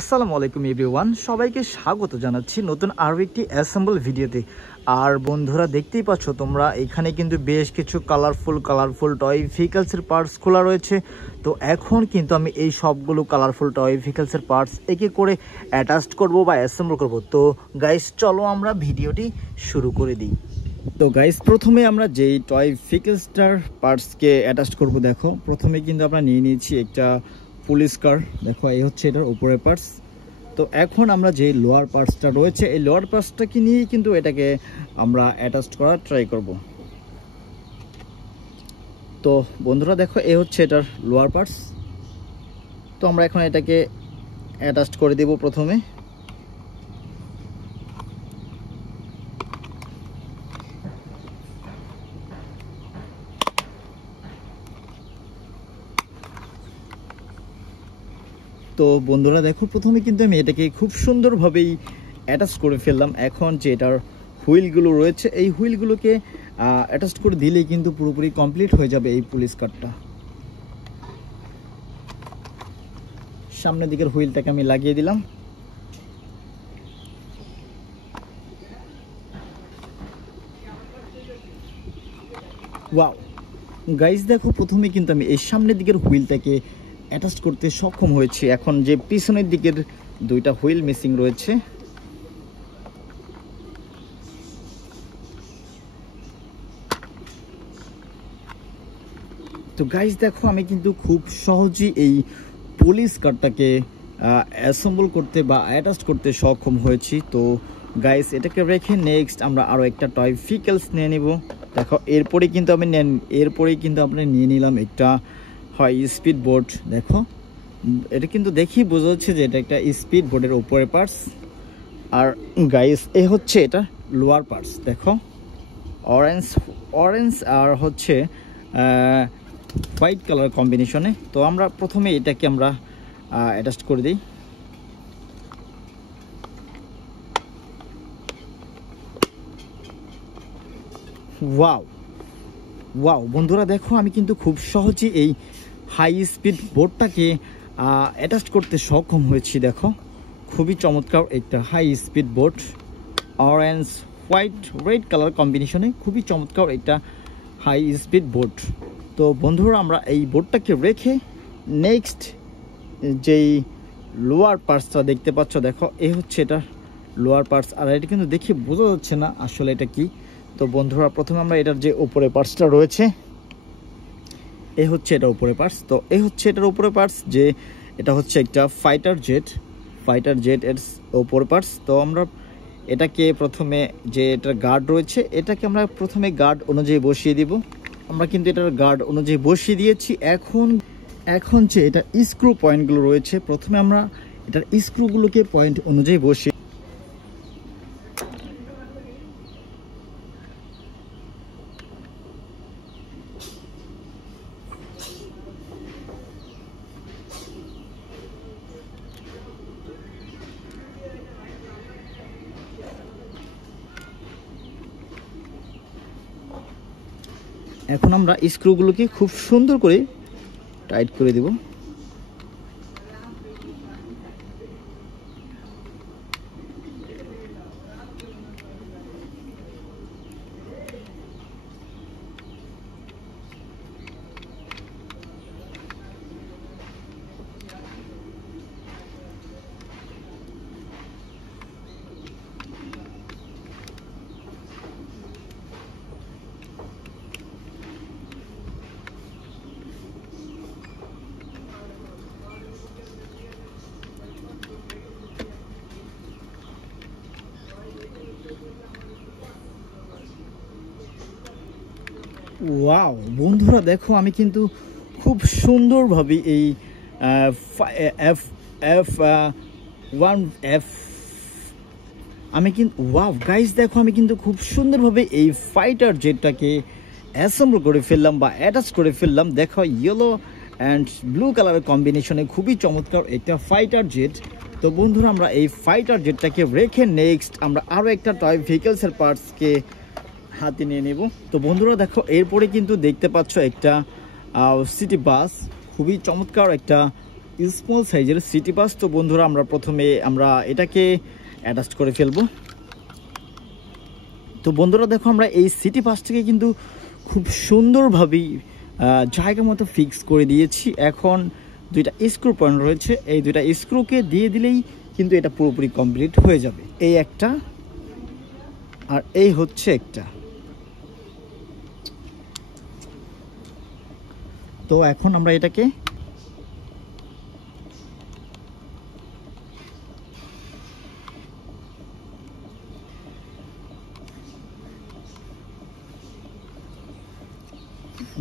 আসসালামু আলাইকুম এভরিওয়ান, সবাইকে স্বাগত জানাচ্ছি নতুন আরও একটি অ্যাসেম্বল ভিডিওতে। আর বন্ধুরা দেখতেই পাচ্ছ তোমরা এখানে কিন্তু বেশ কিছু কালারফুল টয় ভেহিকলসের পার্টস খোলা রয়েছে। তো এখন কিন্তু আমি এই সবগুলো কালারফুল টয় ভেহিকলসের পার্টস একে করে অ্যাটাচড করব বা অ্যাসেম্বল করব। তো গাইস চলো আমরা ভিডিওটি শুরু করে দিই। তো গাইস প্রথমে আমরা যেই টয় ভেহিকলসটার পার্টসকে অ্যাটাচ করব, দেখো প্রথমে কিন্তু আমরা নিয়ে নিয়েছি একটা পুলিশ কার। দেখো এই হচ্ছে এটার উপরের পার্টস। তো এখন আমরা যে লোয়ার পার্টসটা রয়েছে এই লোয়ার পার্টসটাকে নিয়ে কিন্তু এটাকে আমরা অ্যাটাচ করার ট্রাই করব। তো বন্ধুরা দেখো এই হচ্ছে এটার লোয়ার পার্টস। তো আমরা এখন এটাকে অ্যাটাচ করে দেব প্রথমে। তো বন্ধুরা দেখো প্রথমে কিন্তু আমি এটাকে খুব সুন্দরভাবেই অ্যাটাচ করে ফেললাম। এখন যে এটার হুইলগুলো রয়েছে এই হুইলগুলোকে অ্যাটাচ করে দিলেই কিন্তু পুরোপুরি কমপ্লিট হয়ে যাবে এই পুলিশ কারটা। সামনের দিকের হুইলটাকে আমি লাগিয়ে দিলাম। ওয়াও গাইস দেখো প্রথমে কিন্তু আমি এই সামনের দিকের হুইলটাকে অ্যাটাচ করতে সক্ষম হয়েছি। এখন যে পিছনের দিকের দুইটা হুইল মিসিং রয়েছে। তো গাইস দেখো আমি কিন্তু খুব সহজেই এই পুলিশ কারটাকে অ্যাসেম্বল করতে বা অ্যাটাচ করতে সক্ষম হয়েছি। তো গাইস এটাকে রেখে নেক্সট আমরা আরও একটা টয় ভেহিকলস নিয়ে নিব। দেখো এরপরেই কিন্তু আমরা নিয়ে নিলাম একটা হাই স্পিড বোট। দেখো এটা কিন্তু দেখি বোঝা যাচ্ছে যে এটা একটা স্পিড বোটের উপরের পার্টস। আর গাইস এ হচ্ছে এটা লোয়ার পার্টস। দেখো অরেঞ্জ আর হচ্ছে হোয়াইট কালার কম্বিনেশনে। তো আমরা প্রথমে এটাকে আমরা অ্যাটাচ করে দিই। ওয়াও বন্ধুরা দেখো আমি কিন্তু খুব সহজেই এই হাই স্পিড বোটটাকে অ্যাটাচ করতে সক্ষম হয়েছি। দেখো খুবই চমৎকার একটা high speed boat, orange white red colour কম্বিনেশনে খুবই চমৎকার একটা হাই স্পিড বোট। তো বন্ধুরা আমরা এই বোটটাকে রেখে নেক্সট যেই লোয়ার পার্টসটা দেখতে পাচ্ছ, দেখো এই হচ্ছে এটা লোয়ার পার্টস। আর এটা কিন্তু দেখে বোঝা যাচ্ছে না আসলে এটা কি। তো বন্ধুরা প্রথমে আমরা এটার যে উপরে পার্টসটা রয়েছে এই হচ্ছে এটা উপরে পার্টস। তো এই হচ্ছে এটার উপরে পার্টস, যে এটা হচ্ছে একটা ফাইটার জেট এর উপরে পার্টস। তো আমরা এটাকে প্রথমে যে এটার গার্ড রয়েছে এটাকে আমরা প্রথমে গার্ড অনুযায়ী বসিয়ে দিব। আমরা কিন্তু এটার গার্ড অনুযায়ী বসিয়ে দিয়েছি। এখন যে এটা স্ক্রু পয়েন্টগুলো রয়েছে প্রথমে আমরা এটার স্ক্রুগুলোকে পয়েন্ট অনুযায়ী বসিয়ে এখন আমরা স্ক্রুগুলোকে খুব সুন্দর করে টাইট করে দেব। ওয়াও বন্ধুরা দেখো আমি কিন্তু খুব সুন্দরভাবে এই আমি কিন্তু ওয়াও গাইস দেখো আমি কিন্তু খুব সুন্দরভাবে এই ফাইটার জেটটাকে অ্যাসেম্বল করে ফেললাম বা অ্যাটাচ করে ফেললাম। দেখো ইয়েলো অ্যান্ড ব্লু কালারের কম্বিনেশনে খুবই চমৎকার একটা ফাইটার জেট। তো বন্ধুরা আমরা এই ফাইটার জেটটাকে রেখে নেক্সট আমরা আরও একটা টয় ভেহিকলসের পার্টসকে হাতে নিয়ে নেব। তো বন্ধুরা দেখো এরপরে কিন্তু দেখতে পাচ্ছ একটা সিটি বাস, খুবই চমৎকার একটা স্মল সাইজের সিটি বাস। তো বন্ধুরা আমরা প্রথমে এটাকে অ্যাটাচ করে ফেলবো। তো বন্ধুরা দেখো আমরা এই সিটি বাসটাকে কিন্তু খুব সুন্দরভাবেই জায়গা মতো ফিক্স করে দিয়েছি। এখন দুইটা স্ক্রু পয়েন্ট রয়েছে, এই দুইটা স্ক্রুকে দিয়ে দিলেই কিন্তু এটা পুরোপুরি কমপ্লিট হয়ে যাবে। এই একটা আর এই হচ্ছে একটা। তো এখন আমরা এটাকে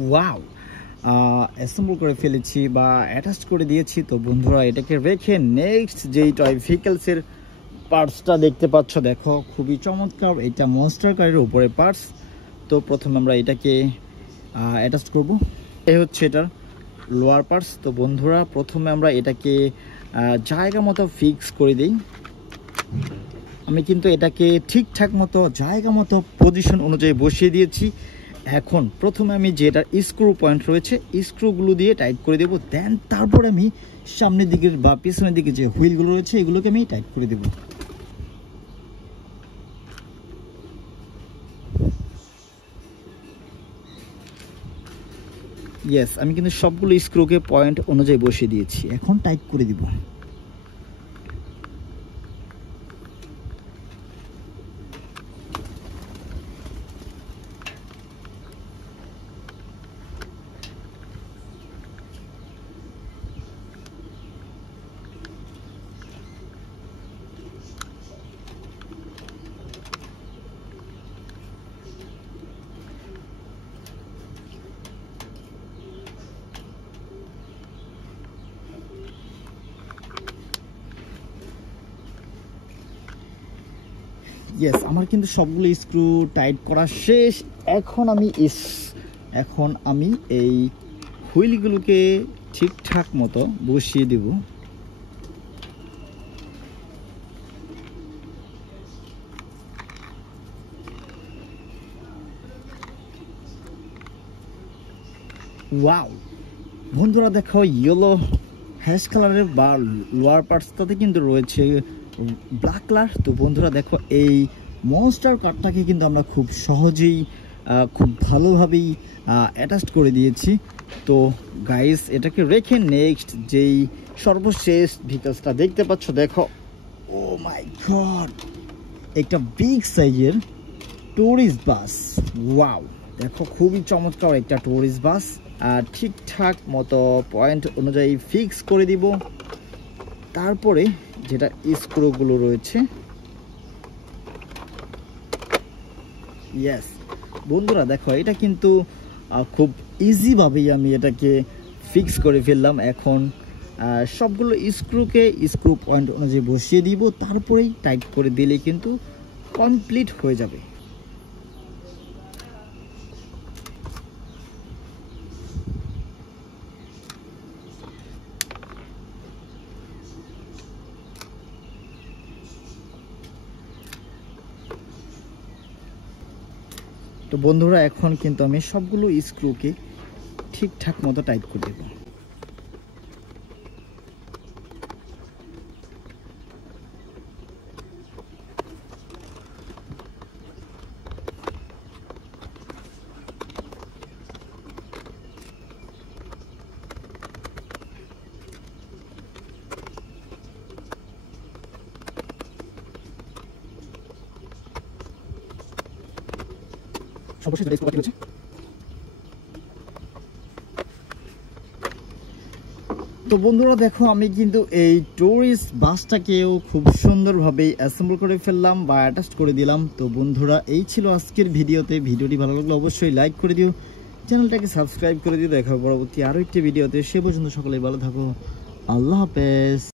ওয়াও অ্যাসেম্বল করে ফেলেছি বা অ্যাটাচ করে দিয়েছি। তো বন্ধুরা এটাকে রেখে নেক্সট যেই টয় ভেহিকলসের পার্টসটা দেখতে পাচ্ছ, দেখো খুবই চমৎকার। এটা মনস্টার কারের উপরে পার্টস। তো প্রথমে আমরা এটাকে অ্যাটাচ করব। এই হচ্ছে এটার লোয়ার পার্টস। তো বন্ধুরা প্রথমে আমরা এটাকে জায়গা মতো ফিক্স করে দিই। আমি কিন্তু এটাকে ঠিকঠাক মতো জায়গা মতো পজিশন অনুযায়ী বসিয়ে দিয়েছি। এখন প্রথমে আমি যেটা স্ক্রু পয়েন্ট রয়েছে স্ক্রুগুলো দিয়ে টাইট করে দেবো, দেন তারপরে আমি সামনের দিকের বা পিছনের দিকে যে হুইলগুলো রয়েছে এগুলোকে আমি টাইট করে দেবো। ইয়েস, আমি কিন্তু সবগুলো স্ক্রুকে পয়েন্ট অনুযায়ী বসিয়ে দিয়েছি, এখন টাইট করে দিব। ইয়েস, আমার কিন্তু সবগুলো স্ক্রু টাইট করা শেষ। এখন আমি এই হুইলগুলোকে ঠিকঠাক মতো বসিয়ে দেব। ওয়াও বন্ধুরা দেখো, ইয়েলো হ্যাশ কালারের বা লোয়ার পার্টসটাতে কিন্তু রয়েছে ব্ল্যাক কালার। তো বন্ধুরা দেখো এই মনস্টার কারটাকে কিন্তু আমরা খুব সহজেই খুব ভালোভাবেই অ্যাটাচ করে দিয়েছি। তো গাইস এটাকে রেখে নেক্সট যেই সর্বশেষ ভিকাসটা দেখতে পাচ্ছ, দেখো ও মাই গড, একটা বিগ সাইজের টুরিস্ট বাস। ওয়াও দেখো খুবই চমৎকার একটা টুরিস্ট বাস। ঠিকঠাক মতো পয়েন্ট অনুযায়ী ফিক্স করে দিব। তারপরে যেটা স্ক্রুগুলো রয়েছে, ইয়েস বন্ধুরা দেখো এটা কিন্তু খুব ইজিভাবেই আমি এটাকে ফিক্স করে ফেললাম। এখন সবগুলো স্ক্রুকে স্ক্রু পয়েন্ট অনুযায়ী বসিয়ে দিব, তারপরেই টাইট করে দিলে কিন্তু কমপ্লিট হয়ে যাবে। তো বন্ধুরা এখন কিন্তু আমি সবগুলো স্ক্রুকে ঠিকঠাক মতো টাইট করে দেব। সর্বশেষ যেটা স্ক্রু বাকি রয়েছে, তো বন্ধুরা দেখো আমি কিন্তু এই টুরিস্ট বাসটাকেও খুব সুন্দরভাবে অ্যাসেম্বল করে ফেললাম বা অ্যাটাচ করে দিলাম। তো বন্ধুরা এই ছিল আজকের ভিডিওতে। ভিডিওটি ভালো লাগলে অবশ্যই লাইক করে দিও, চ্যানেলটাকে সাবস্ক্রাইব করে দিও। দেখা হবে পরবর্তী আরো একটি ভিডিওতে। সে পর্যন্ত সকলেই ভালো থাকো, আল্লাহ হাফেজ।